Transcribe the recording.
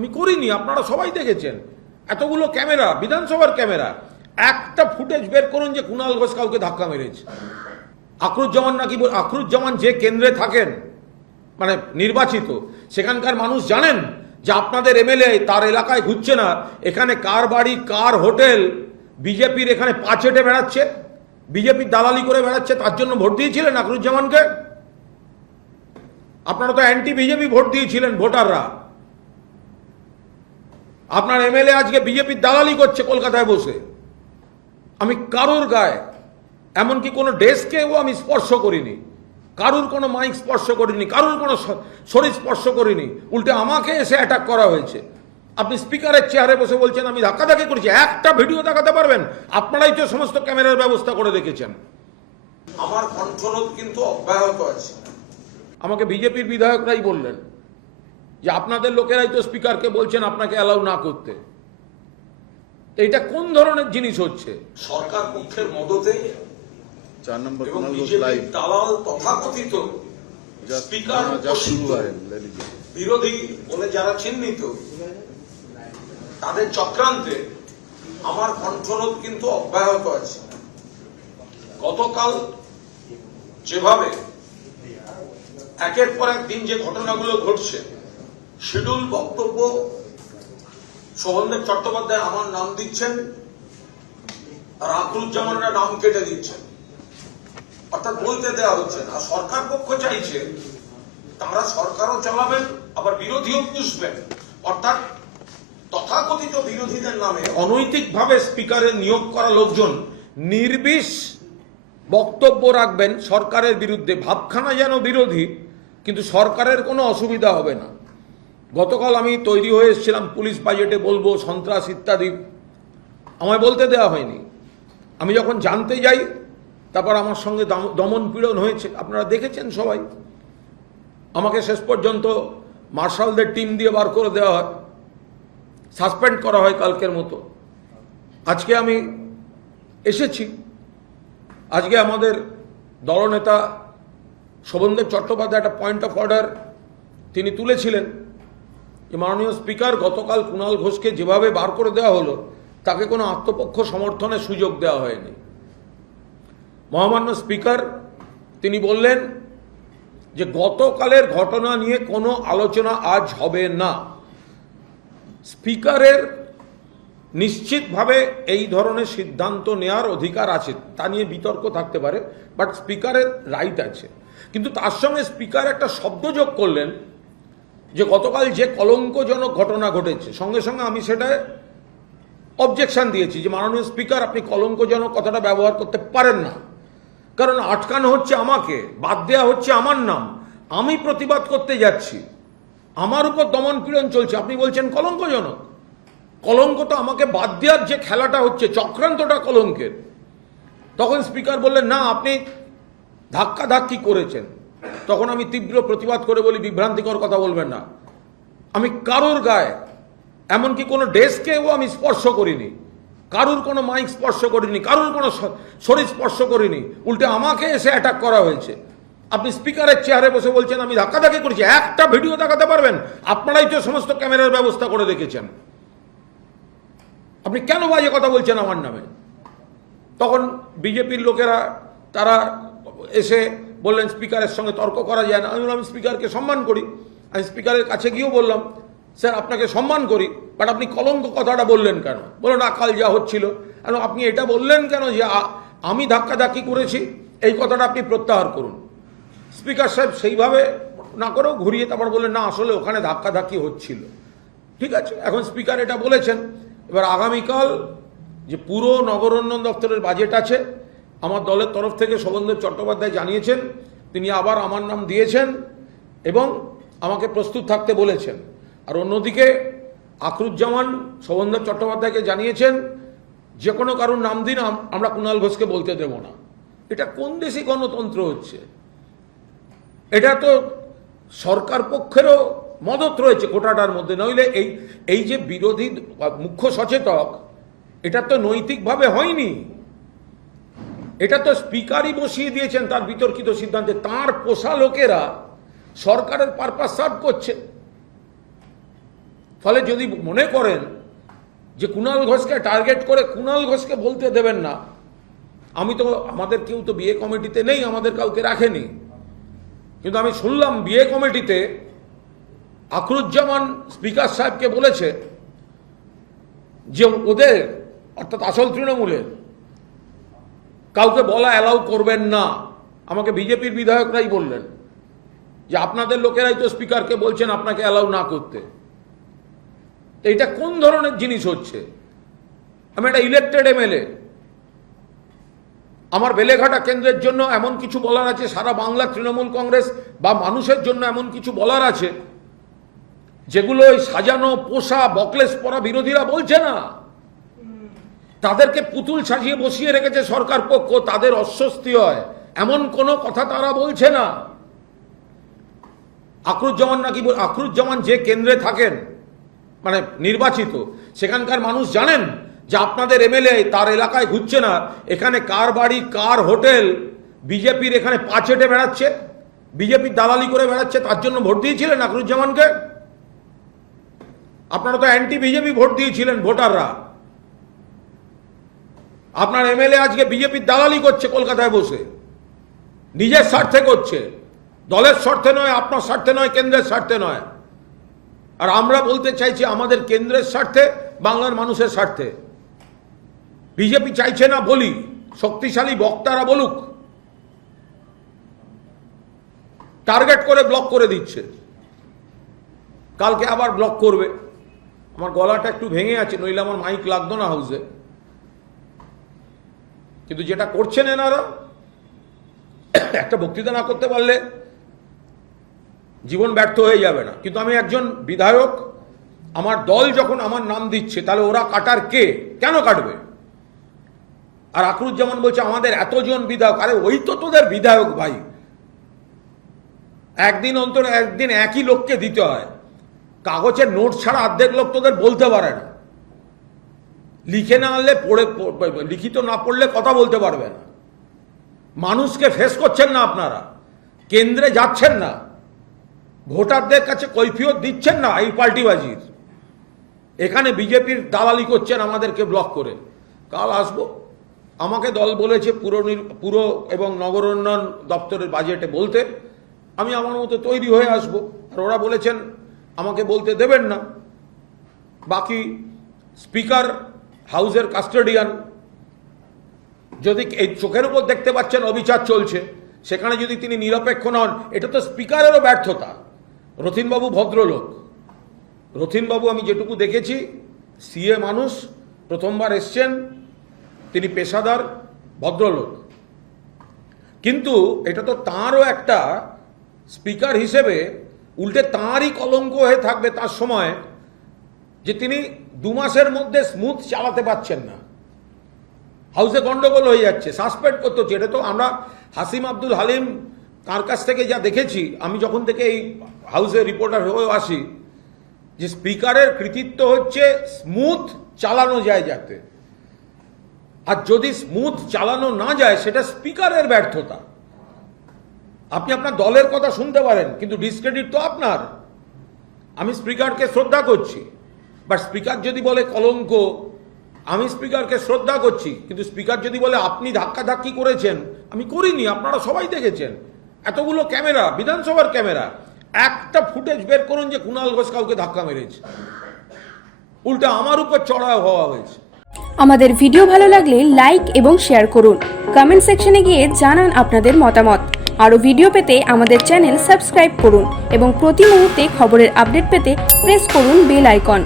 আমি করিনি, আপনারা সবাই দেখেছেন। এতগুলো ক্যামেরা, বিধানসভার ক্যামেরা, একটা ফুটেজ বের করুন যে কুণাল ঘোষ কাউকে ধাক্কা মেরেছে। আখরুজ্জামান নাকি, আখরুজ্জামান যে কেন্দ্রে থাকেন, মানে নির্বাচিত, সেখানকার মানুষ জানেন যে আপনাদের এমএলএ তার এলাকায় ঘুরছে না, এখানে কার বাড়ি কার হোটেল বিজেপির এখানে পা চেটে বেড়াচ্ছে, বিজেপির দালালি করে বেড়াচ্ছে, তার জন্য ভোট দিয়েছিলেন আখরুজ্জামানকে? আপনারা তো অ্যান্টি বিজেপি ভোট দিয়েছিলেন ভোটাররা। আপনার এমএলএ আজকে বিজেপির দালালি করছে কলকাতায় বসে। আমি কারোর গায়ে, এমনকি কোনো ডেস্কেও আমি স্পর্শ করিনি, কারুর কোনো মাইক স্পর্শ করিনি, কারুর কোনো শরীর স্পর্শ করিনি, উল্টে আমাকে এসে অ্যাটাক করা হয়েছে। আপনি স্পিকারের চেয়ারে বসে বলছেন আমি ধাক্কাধাক্কি করেছি। একটা ভিডিও দেখাতে পারবেন? আপনারাই তো সমস্ত ক্যামেরার ব্যবস্থা করে রেখেছেন। আমার কণ্ঠরোধ কিন্তু অব্যাহত আছে। আমাকে বিজেপির বিধায়করাই বললেন যে আপনাদের লোকেরাই তো স্পিকারকে বলছেন আপনাকে অ্যালাউ না করতে। এটা কোন ধরনের জিনিস হচ্ছে? সরকার পক্ষের মদতে 4 নম্বর এবং কুণাল ঘোষ বিজেপির লাইভ দালাল তথাকথিত স্পিকার বিরোধী বলে যারা চিহ্নিত, তাদের চক্রান্তে আমার কণ্ঠরোধ কিন্তু অব্যাহত আছে। গতকাল যেভাবে একের পর এক দিন যে ঘটনাগুলো ঘটছে, শিডিউল বক্তব্য শোভনদেব চট্টোপাধ্যায় আমার নাম দিচ্ছেন আর আখরুজ্জামানরা নাম কেটে দিচ্ছেন, অর্থাৎ বলতে দেওয়া হচ্ছে না। সরকার পক্ষ চাইছে তারা সরকারও চালাবেন আবার বিরোধীও পুষবেন, অর্থাৎ তথাকথিত বিরোধীদের নামে অনৈতিকভাবে স্পিকারের নিয়োগ করা লোকজন নির্বিষ বক্তব্য রাখবেন সরকারের বিরুদ্ধে, ভাবখানা যেন বিরোধী, কিন্তু সরকারের কোনো অসুবিধা হবে না। গতকাল আমি তৈরি হয়ে এসেছিলাম পুলিশ বাজেটে বলবো সন্ত্রাস ইত্যাদি, আমায় বলতে দেওয়া হয়নি। আমি যখন জানতে যাই তারপর আমার সঙ্গে দমন পীড়ন হয়েছে, আপনারা দেখেছেন সবাই। আমাকে শেষ পর্যন্ত মার্শালদের টিম দিয়ে বার করে দেওয়া হয়, সাসপেন্ড করা হয় কালকের মতো। আজকে আমি এসেছি, আজকে আমাদের দলনেতা শোভনদেব চট্টোপাধ্যায় একটা পয়েন্ট অফ অর্ডার তিনি তুলেছিলেন যে মাননীয় স্পিকার গতকাল কুণাল ঘোষকে যেভাবে বার করে দেওয়া হলো তাকে কোনো আত্মপক্ষ সমর্থনের সুযোগ দেওয়া হয়নি। মহামান্য স্পিকার তিনি বললেন যে গতকালের ঘটনা নিয়ে কোনো আলোচনা আজ হবে না। স্পিকারের নিশ্চিতভাবে এই ধরনের সিদ্ধান্ত নেওয়ার অধিকার আছে, তা নিয়ে বিতর্ক থাকতে পারে, বাট স্পিকারের রাইট আছে। কিন্তু তার সঙ্গে স্পিকার একটা শব্দ যোগ করলেন যে গতকাল যে কলঙ্কজনক ঘটনা ঘটেছে, সঙ্গে সঙ্গে আমি সেটায় অবজেকশন দিয়েছি যে মাননীয় স্পিকার আপনি কলঙ্কজনক কথাটা ব্যবহার করতে পারেন না, কারণ আটকানো হচ্ছে আমাকে, বাদ দেওয়া হচ্ছে আমার নাম, আমি প্রতিবাদ করতে যাচ্ছি, আমার উপর দমন পীড়ন চলছে, আপনি বলছেন কলঙ্কজনক। কলঙ্ক তো আমাকে বাদ দেওয়ার যে খেলাটা হচ্ছে, চক্রান্তটা কলঙ্কের। তখন স্পিকার বললেন না আপনি ধাক্কাধাক্কি করেছেন। তখন আমি তীব্র প্রতিবাদ করে বলি বিভ্রান্তিকর কথা বলবেন না। আমি কারোর গায়ে, এমনকি কোনো ডেস্কেও আমি স্পর্শ করিনি, কারুর কোনো মাইক স্পর্শ করিনি, কারুর কোনো শরীর স্পর্শ করিনি, উল্টে আমাকে এসে অ্যাটাক করা হয়েছে। আপনি স্পিকারের চেয়ারে বসে বলছেন আমি ধাক্কাধাক্কি করেছি। একটা ভিডিও দেখাতে পারবেন? আপনারাই তো সমস্ত ক্যামেরার ব্যবস্থা করে রেখেছেন। আপনি কেন বাজে কথা বলছেন আমার নামে? তখন বিজেপির লোকেরা তারা এসে বললেন স্পিকারের সঙ্গে তর্ক করা যায় না। আমি বললাম স্পিকারকে সম্মান করি, আমি স্পিকারের কাছে গিয়েও বললাম স্যার আপনাকে সম্মান করি, বাট আপনি কলঙ্ক কথাটা বললেন কেন? বললো না কাল যা হচ্ছিল। আপনি এটা বললেন কেন যে আমি ধাক্কাধাক্কি করেছি? এই কথাটা আপনি প্রত্যাহার করুন। স্পিকার সাহেব সেইভাবে না করেও ঘুরিয়ে তারপর বললেন না আসলে ওখানে ধাক্কাধাক্কি হচ্ছিল। ঠিক আছে, এখন স্পিকার এটা বলেছেন। এবার আগামীকাল যে পুরো নগরোন্নয়ন দপ্তরের বাজেট আছে, আমার দলের তরফ থেকে শোভনদেব চট্টোপাধ্যায় জানিয়েছেন, তিনি আবার আমার নাম দিয়েছেন এবং আমাকে প্রস্তুত থাকতে বলেছেন। আর অন্যদিকে আখরুজ্জামান শোভনদেব চট্টোপাধ্যায়কে জানিয়েছেন যে কোনো কারোর নাম দিন, আমরা কুণাল ঘোষকে বলতে দেব না। এটা কোন দেশে গণতন্ত্র হচ্ছে? এটা তো সরকার পক্ষেরও মদত রয়েছে কোটাটার মধ্যে, নইলে এই যে বিরোধী মুখ্য সচেতক, এটা তো নৈতিকভাবে হয়নি, এটা তো স্পিকারই বসিয়ে দিয়েছেন তার বিতর্কিত সিদ্ধান্তে। তার পোষা লোকেরা সরকারের পারপাস সার্ভ করছে। ফলে যদি মনে করেন যে কুণাল ঘোষকে টার্গেট করে কুণাল ঘোষকে বলতে দেবেন না, আমি তো আমাদের কেউ তো বিয়ে কমিটিতে নেই, আমাদের কাউকে রাখেনি, কিন্তু আমি শুনলাম বিয়ে কমিটিতে আখরুজ্জামান স্পিকার সাহেবকে বলেছে যে ওদের অর্থাৎ আসল তৃণমূলের কাউকে বলা অ্যালাউ করবেন না। আমাকে বিজেপির বিধায়করাই বললেন যে আপনাদের লোকেরাই তো স্পিকারকে বলছেন আপনাকে অ্যালাউ না করতে। এটা কোন ধরনের জিনিস হচ্ছে? আমি একটা ইলেক্টেড এমএলএ, আমার বেলেঘাটা কেন্দ্রের জন্য এমন কিছু বলার আছে, সারা বাংলা তৃণমূল কংগ্রেস বা মানুষের জন্য এমন কিছু বলার আছে যেগুলো ওই সাজানো পোষা বকলেস পরা বিরোধীরা বলছে না। তাদেরকে পুতুল সাজিয়ে বসিয়ে রেখেছে সরকার পক্ষ, তাদের অস্বস্তি হয় এমন কোনো কথা তারা বলছে না। আখরুজ্জামান যে কেন্দ্রে থাকেন মানে নির্বাচিত, সেখানকার মানুষ জানেন যে আপনাদের এমএলএ তার এলাকায় ঘুরছে না, এখানে কার বাড়ি কার হোটেল বিজেপির এখানে পা চেটে বেড়াচ্ছে, বিজেপির দালালি করে বেড়াচ্ছে, তার জন্য ভোট দিয়েছিলেন আখরুজ্জামানকে? আপনারা তো অ্যান্টি বিজেপি ভোট দিয়েছিলেন ভোটাররা। আপনার এমএলএ আজকে বিজেপির দালালি করছে কলকাতায় বসে, নিজের স্বার্থে করছে, দলের স্বার্থে নয়, আপনার স্বার্থে নয়, কেন্দ্রের স্বার্থে নয়। আর আমরা বলতে চাইছি আমাদের কেন্দ্রের স্বার্থে, বাংলার মানুষের স্বার্থে। বিজেপি চাইছে না বলি, শক্তিশালী বক্তারা বলুক, টার্গেট করে ব্লক করে দিচ্ছে, কালকে আবার ব্লক করবে। আমার গলাটা একটু ভেঙে আছে, নইলে আমার মাইক লাগতো না হাউসে। কিন্তু যেটা করছেন এনারা, একটা বক্তৃতা না করতে পারলে জীবন ব্যর্থ হয়ে যাবে না। কিন্তু আমি একজন বিধায়ক, আমার দল যখন আমার নাম দিচ্ছে, তাহলে ওরা কাটার কে? কেন কাটবে? আর আখরুজ্জামান বলছে আমাদের এতজন বিধায়ক। আরে ওই তো তোদের বিধায়ক ভাই, একদিন অন্তর একদিন একই লোককে দিতে হয়। কাগজের নোট ছাড়া অর্ধেক লোক তোদের বলতে পারে না, লিখে না আনলে পড়ে, লিখিত না পড়লে কথা বলতে পারবে না। মানুষকে ফেস করছেন না আপনারা, কেন্দ্রে যাচ্ছেন না, ভোটারদের কাছে কৈফিয়ত দিচ্ছেন না এই পাল্টিবাজির। এখানে বিজেপির দালালি করছেন আমাদেরকে ব্লক করে। কাল আসবো, আমাকে দল বলেছে পুর এবং নগর উন্নয়ন দপ্তরের বাজেটে বলতে, আমি আমার মতো তৈরি হয়ে আসবো। আর ওরা বলেছেন আমাকে বলতে দেবেন না। বাকি স্পিকার হাউসের কাস্টোডিয়ান, যদি এই চোখের উপর দেখতে পাচ্ছেন অবিচার চলছে, সেখানে যদি তিনি নিরপেক্ষ নন, এটা তো স্পিকারেরও ব্যর্থতা। রথীনবাবু ভদ্রলোক, রথীনবাবু আমি যেটুকু দেখেছি, সিএ মানুষ, প্রথমবার এসছেন, তিনি পেশাদার ভদ্রলোক, কিন্তু এটা তো তাঁরও একটা স্পিকার হিসেবে উল্টে তাঁরই কলঙ্ক হয়ে থাকবে তার সময়, যে তিনি 2 মাসের মধ্যে স্মুথ চালাতে পারছেন না, হাউসে গন্ডগোল হয়ে যাচ্ছে, সাসপেন্ড করতে হচ্ছে। এটা তো আমরা হাসিম আব্দুল হালিম তার কাছ থেকে যা দেখেছি, আমি যখন থেকে এই হাউসে রিপোর্টার হয়ে আসি, যে স্পিকারের কৃতিত্ব হচ্ছে স্মুথ চালানো যায় যাতে, আর যদি স্মুথ চালানো না যায় সেটা স্পিকারের ব্যর্থতা। আপনি আপনার দলের কথা শুনতে পারেন, কিন্তু ডিসক্রেডিট তো আপনার। আমি স্পিকারকে শ্রদ্ধা করছি, বাট স্পিকার যদি বলে কলঙ্ক, আমি স্পিকারকে শ্রদ্ধা করছি, কিন্তু স্পিকার যদি বলে আপনি ধাক্কাধাক্কি করেছেন, আমি করিনি, আপনারা সবাই দেখেছেন, এতগুলো ক্যামেরা, বিধানসভার ক্যামেরা, একটা ফুটেজ বের করুন যে কুণাল ঘোষ কাউকে ধাক্কা মেরেছে। উল্টে আমার উপর চড়াও হওয়া হয়েছে। আমাদের ভিডিও ভালো লাগলে লাইক এবং শেয়ার করুন, কমেন্ট সেকশনে গিয়ে জানান আপনাদের মতামত। আরও ভিডিও পেতে আমাদের চ্যানেল সাবস্ক্রাইব করুন এবং প্রতি মুহূর্তে খবরের আপডেট পেতে প্রেস করুন বেল আইকন।